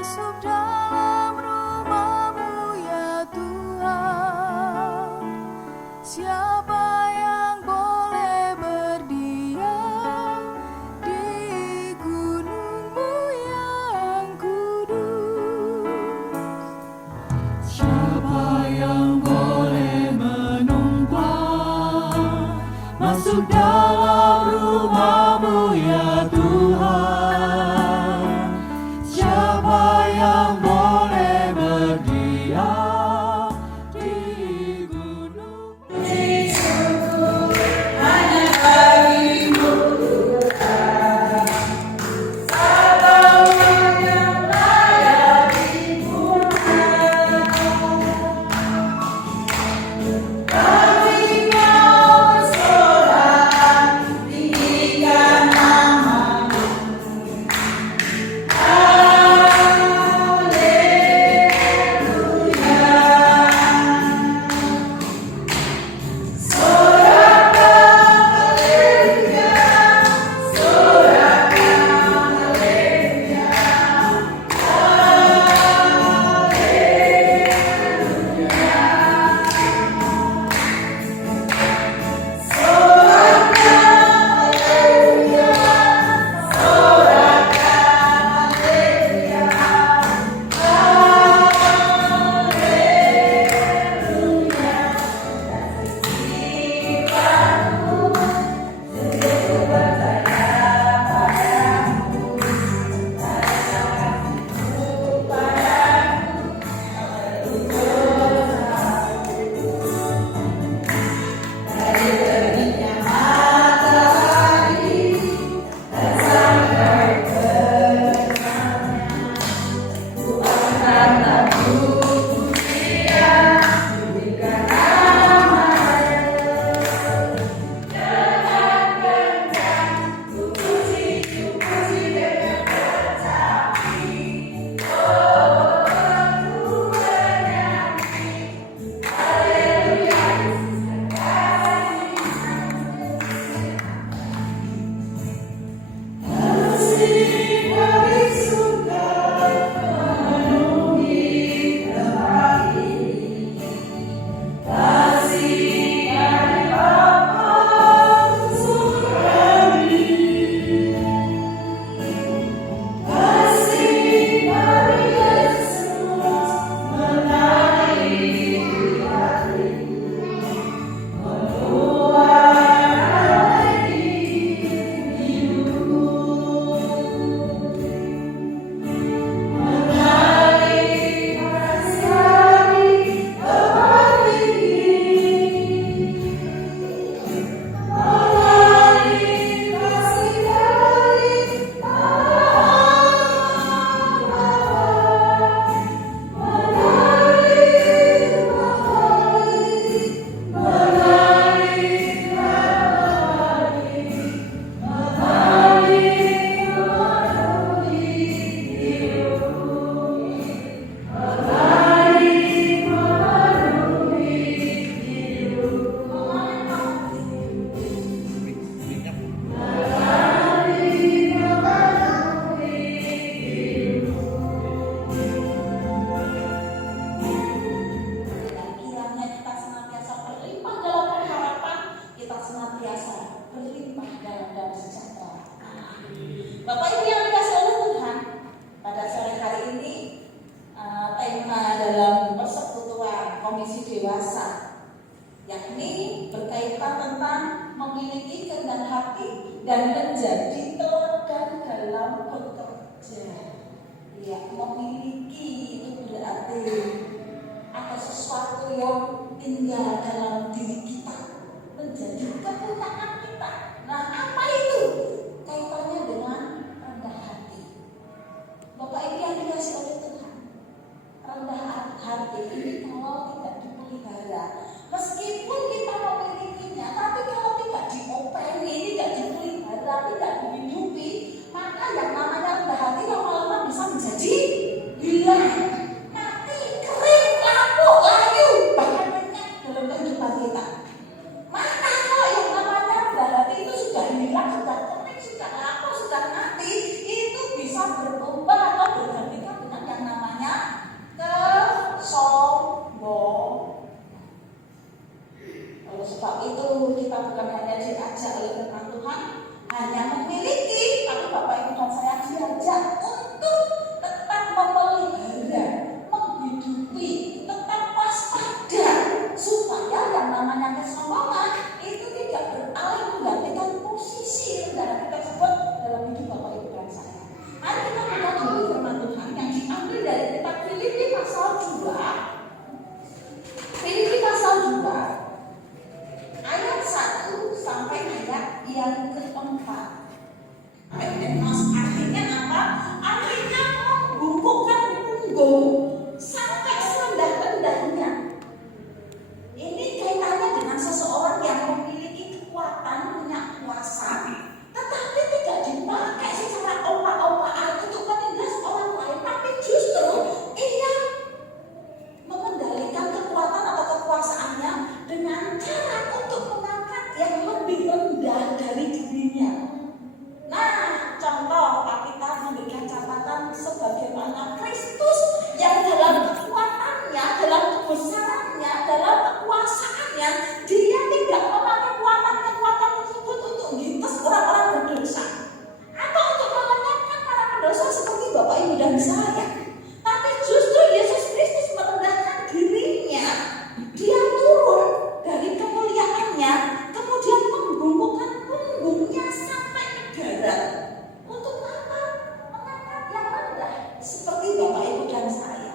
masuk dalam rumah-Mu ya Tuhan. Siapa yang boleh berdiam di gunung-Mu yang kudus? Siapa yang boleh menumpang masuk dalam rumah-Mu ya Tuhan? Siapa yang boleh berdiam di gunung? Hanya bagimu Tuhan, Satamu yang layak dipuja. Kami mau bersorak, tinggikan nama-Mu. Bapak Ibu yang dikasihi oleh Tuhan, pada sore hari ini tema dalam persekutuan Komisi Dewasa, yakni berkaitan tentang memiliki kehendak hati dan menjadi teladan dalam bekerja. Ya, memiliki itu berarti ada sesuatu yang tinggal dalam diri kita, menjadi kepunyaan kita. Nah, apa itu? Kaitannya dengan rendah hati. Bapak Ibu yang dikasihi oleh Tuhan, rendah hati ini kalau tidak dipelihara, meskipun kita memilikinya, tapi kalau tidak diopeni, tidak dipelihara, tidak dihidupi, maka yang namanya rendah hati lama-lama bisa menjadi hilang, mati, kering, lapuk, layu, bahkan lenyap dalam kehidupan kita. Maka kalau yang namanya yang keempat. Pentecost artinya apa? Artinya membungkukkan punggung sampai serendah-rendahnya. Ini kaitannya dengan seseorang yang memiliki kekuatan, punya kuasa, tetapi tidak dipakai secara opak-opakan untuk menindas orang lain, tapi justru ia mengendalikan kekuatan atau kekuasaannya dengan cara untuk mengangkat yang lebih rendah dari dirinya. Nah, contoh kita memberikan catatan sebagaimana Kristus yang dalam kekuatannya, dalam kebesarannya, dalam kekuasaannya, dia tidak memakai kekuatan tersebut untuk mengintas orang-orang berdosa atau untuk melenyapkan para pendosa seperti Bapak Ibu dan saya. Tapi justru Yesus Kristus merendahkan dirinya, dia turun dari kemuliaannya, kemudian membungkukkan punggungnya sampai ke darat. Untuk apa? Mengangkat yang rendah seperti Bapak Ibu dan saya.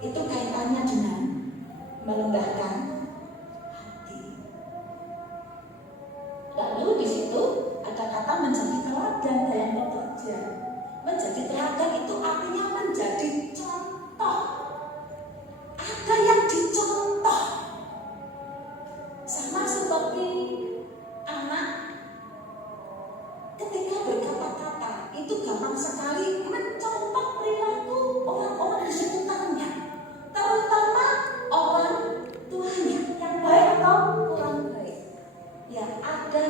Itu kaitannya dengan merendahkan hati. Lalu di situ ada kata menjadi teladan dalam bekerja. Menjadi teladan itu artinya menjadi contoh. Ada yang dicontoh. Sama seperti anak ketika berkata-kata itu gampang sekali mencontoh perilaku orang-orang di sekitarnya, terutama orang tuanya yang baik atau kurang baik. Ya, ada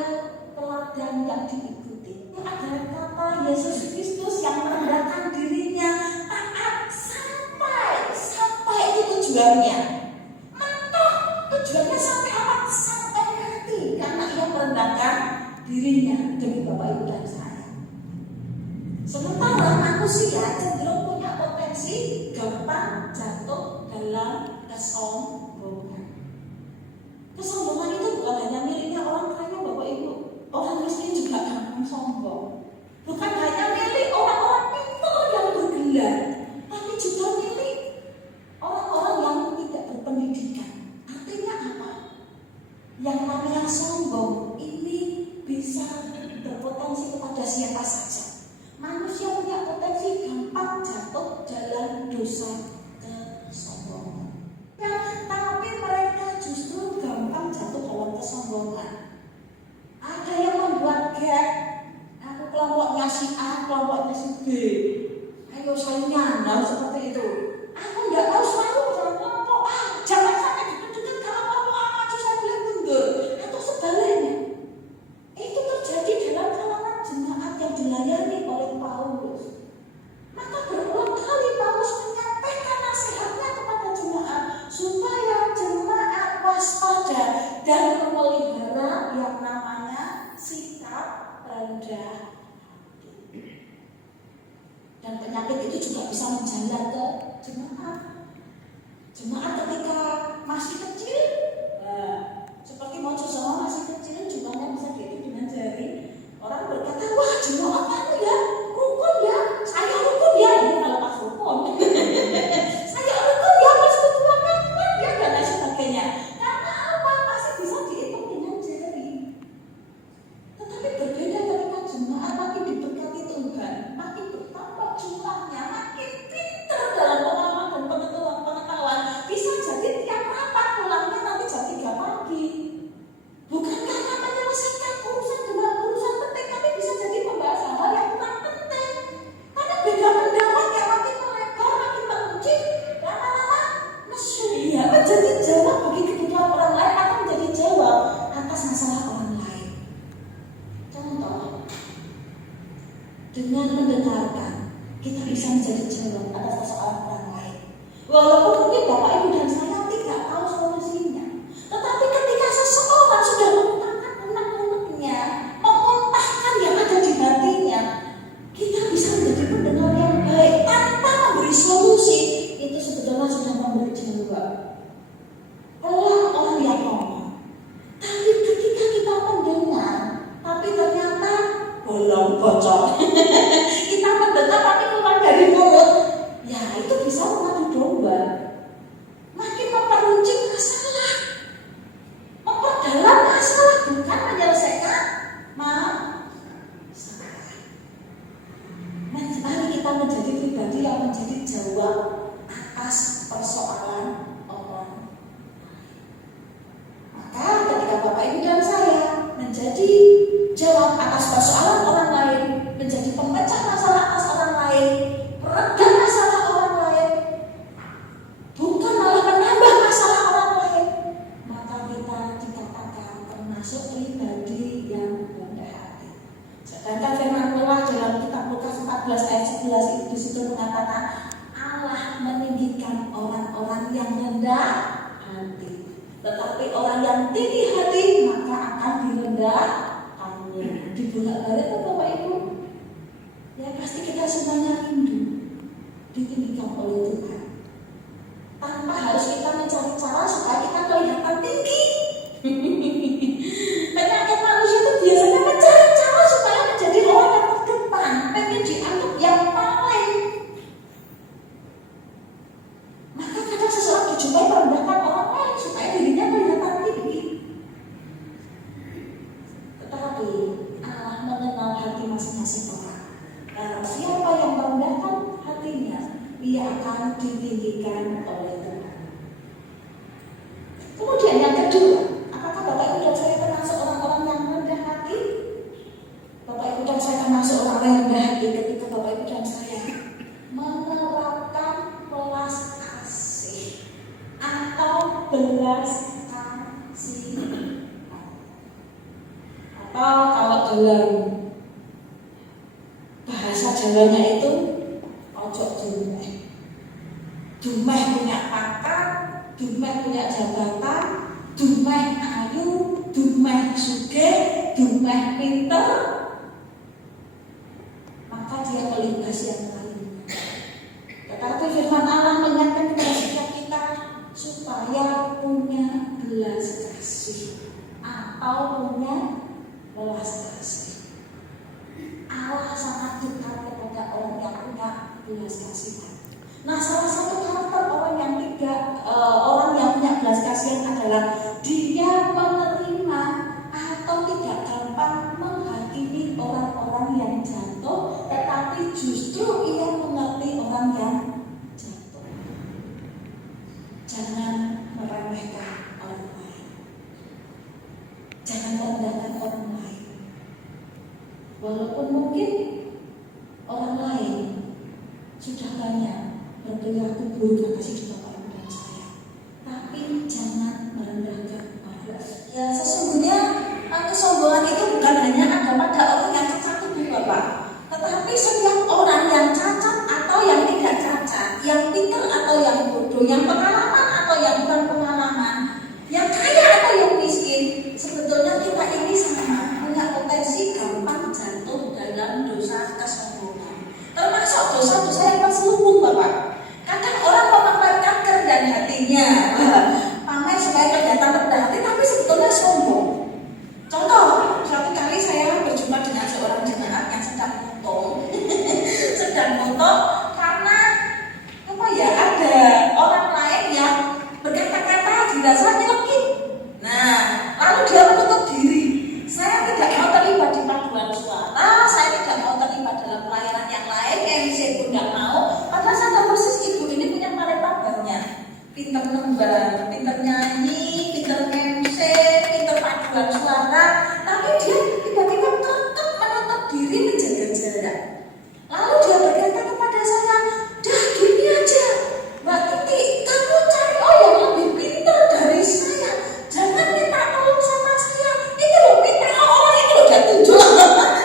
teladan yang diikuti. Ada kata Yesus Kristus yang merendahkan dirinya taat sampai itu tujuannya. Mentok tujuannya sampai apa? Sampai mati, karena ia merendahkan dirinya demi Bapak Ibu dan saya. Sementara manusia cenderung punya potensi gampang jatuh dalam kesombongan. Kesombongan itu bukan hanya miliknya orang kaya Bapak Ibu, orang miskin juga gampang sombong. Bukan hanya milik orang-orang pintar yang bergelar, tapi juga milik orang-orang yang tidak berpendidikan. Artinya apa? Yang namanya sombong ini bisa berpotensi kepada siapa saja. Manusia punya potensi gampang jatuh dalam dosa kesombongan. Tapi mereka justru gampang jatuh dalam kesombongan. Ada yang membuat gap. Aku kelompoknya si A, kelompoknya si B. Ayo saingan, nah seperti itu. Aku nggak mau selalu dalam kelompok A. Jangan sampai deket-deket kalau kelompok A maju saya boleh mundur. Atau sebaliknya. Itu terjadi dalam kalangan jemaat yang dilayani oleh Paulus. Maka berulang kali Paulus menyampaikan nasihatnya kepada jemaat supaya jemaat waspada dan memelihara yang namanya sikap rendah. Dan penyakit itu juga bisa menjalar ke jemaat. Jemaat ketika masih kecil, seperti mau sama masih kecil, jumlahnya bisa dihitung dengan jari. Orang berkata, wah jemaat kamu ya, rukun ya, saya rukun ya, ini kalau pas rukun. Saya rukun ya, pas ketuanya kuat ya, dan lain sebagainya. Karena apa? Masih bisa dihitung dengan jari. Tetapi berbeda ketika jemaat makin diberkati Tuhan, makin bertambah jumlahnya, makin pintar dalam pengalaman dan pengetahuan. Bisa jadi tiap rapat pulangnya nanti menjadi jawab atas persoalan orang. Maka ketika Bapak Ibu dan saya menjadi jawab atas persoalan orang lain, menjadi pemecah masalah atas orang lain, peredam masalah orang lain, bukan malah menambah masalah orang lain, maka kita dikatakan termasuk pribadi yang rendah hati. Sedangkan firman Allah dalam kitab Lukas 14 ayat 11 itu disitu mengatakan Allah meninggikan orang-orang yang rendah hati, tetapi orang yang tinggi hati maka akan direndahkannya. Dibolak-balik kan Bapak Ibu? Ya pasti kita semuanya rindu ditinggikan oleh Tuhan. Tanpa harus kita mencari cara supaya kita kelihatan tinggi. Penyakit manusia itu biasanya mencari cara supaya menjadi orang yang terdepan, pengen dianggap yang paling. Maka kadang seseorang dijumpai merendahkan orang lain supaya dirinya kelihatan tinggi. Tetapi Allah mengenal hati masing-masing orang. Dan siapa yang merendahkan hatinya, ia akan ditinggikan oleh Tuhan. Kemudian yang kedua, apakah Bapak Ibu dan saya termasuk orang-orang yang rendah hati? Bapak Ibu dan saya termasuk orang yang rendah hati ketika Bapak Ibu dan saya menerapkan belas kasih atau belas kasih. Atau kalau dalam bahasa Jawanya itu ojo dumeh. Dumeh punya pangkat, dumeh punya jabatan, dumeh ayu, dumeh sugih, dumeh pinter, maka dia melibas yang lainnya. Tetapi firman Allah mengingatkan kepada setiap kita supaya punya belas kasih atau punya belas kasih. Allah sangat dekat kepada orang yang punya belas kasihan. Nah, salah satu karakter orang yang punya belas kasihan adalah dia menerima atau tidak gampang menghakimi orang-orang yang jatuh, tetapi justru ia mengerti orang yang jatuh. Jangan meremehkan orang lain. Jangan merendahkan orang lain. Walaupun mungkin orang lain sudah banyak berperilaku buruk kasih di Bapak Ibu dan saya, tapi jangan merendahkan orang. Ya sesungguhnya kesombongan itu bukan hanya ada pada orang yang cacat tubuh Bapak, tetapi setiap orang yang cacat atau yang tidak cacat, yang pintar atau yang bodoh, yang pengalaman atau yang bukan pengalaman, yang kaya atau yang miskin, sebetulnya kita ini sama punya potensi gampang jatuh dalam dosa kesombongan. Termasuk dosa-dosa yang terselubung Bapak. Kadang orang memamerkan kerendahan hatinya, pamer supaya kelihatan rendah hati, tapi sebetulnya sombong. Contoh, suatu kali saya berjumpa dengan seorang jemaat yang sedang foto, karena ada orang lain yang berkata-kata dirasa nyelekit. Nah, lalu dia menutup diri. Saya tidak mau terlibat di paduan suara, saya tidak mau terlibat dalam pelayanan yang lain, MC pun tidak mau. Padahal saya tahu persis ibu ini punya talenta banyak, pinter nembang, pinter nyanyi, pinter MC, pinter paduan suara, tapi dia tiba-tiba tetap menutup diri menjaga jarak. Lalu dia berkata kepada saya, "Dah gini aja, Mbak Titi, kamu cari yang lebih pinter dari saya. Jangan minta tolong sama saya. Ini loh pinter orang ini loh dia tunjuk.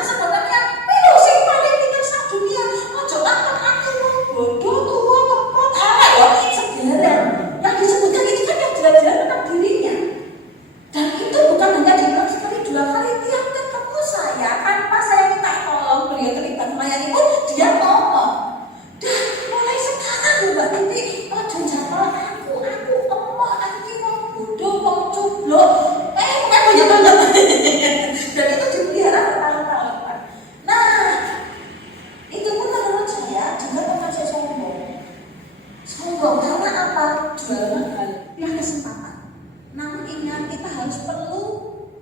Sebenarnya ini loh sing paling pinter sak dunia. Ojo angkat aku bodoh tua kepot loh segala." Yang disebutkan ini kan yang jelas-jelas tentang dirinya. Dan itu bukan hanya dibilang sekali dua kali, tiap ketemu saya tanpa saya minta tolong beliau terlibat melayani pun dia ngomong, "Dan mulai sekarang Mbak Titi, ojo jatuh aku emoh, aku mau bodoh, mau cublo." Bukan banyak banget. Dan itu dipelihara bertahun-tahun. Nah, itu pun menurut saya juga termasuk sombong. Sombong karena apa? Jual mahal, punya kesempatan. Namun ingat, kita harus perlu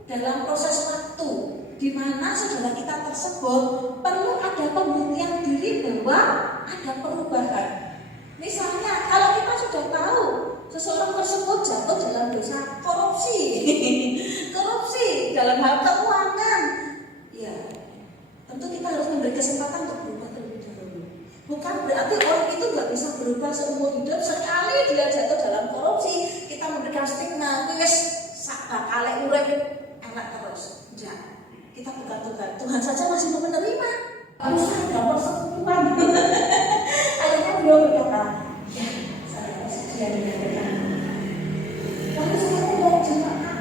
dalam proses waktu di mana saudara kita tersebut perlu ada pembuktian diri bahwa ada perubahan. Misalnya kalau kita sudah tahu seseorang tersebut jatuh dalam dosa korupsi, korupsi dalam hal keuangan, ya tentu kita harus memberi kesempatan untuk berubah terlebih dahulu. Bukan berarti orang itu nggak bisa berubah seumur hidup. Sekali dia jatuh dalam korupsi, kita memberikan stigma, wes sak bakal urip enak terus. Enggak, kita bukan Tuhan. Tuhan saja masih mau menerima. Harusnya ada persekutuan. Akhirnya beliau berkata, ya saya bersedia dinyatakan. Lalu saya undang jemaat.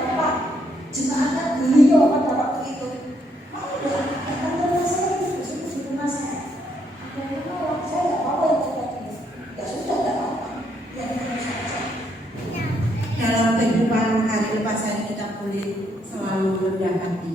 Bapak, jemaat kan beliau pada waktu itu. Mau nggak? Akan terus saya bersekutu di rumah saya. Akhirnya saya nggak apa-apa yang terjadi. Ya sudah nggak apa-apa. Ya terus saja. Dalam kehidupan hari lepas hari kita boleh selalu rendah hati.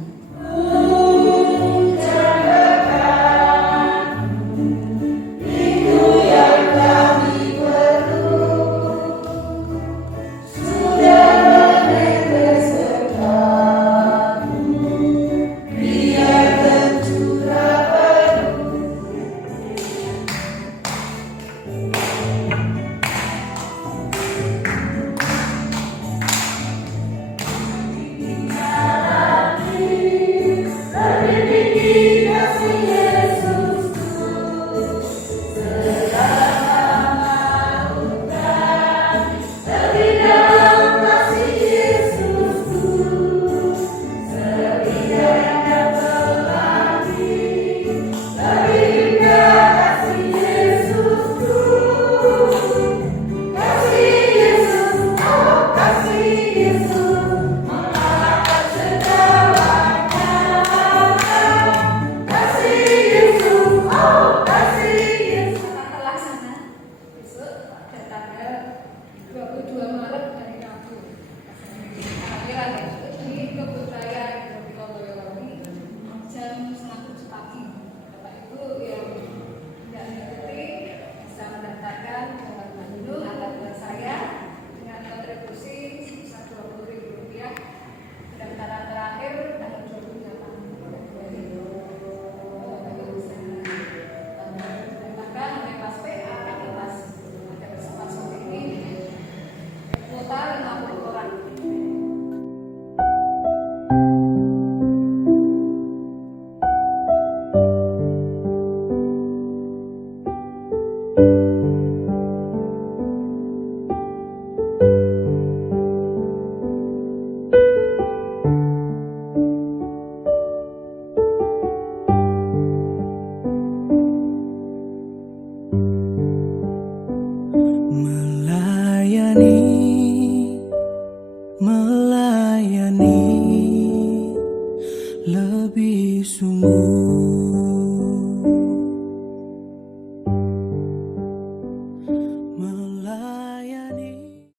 Melayani lebih sungguh.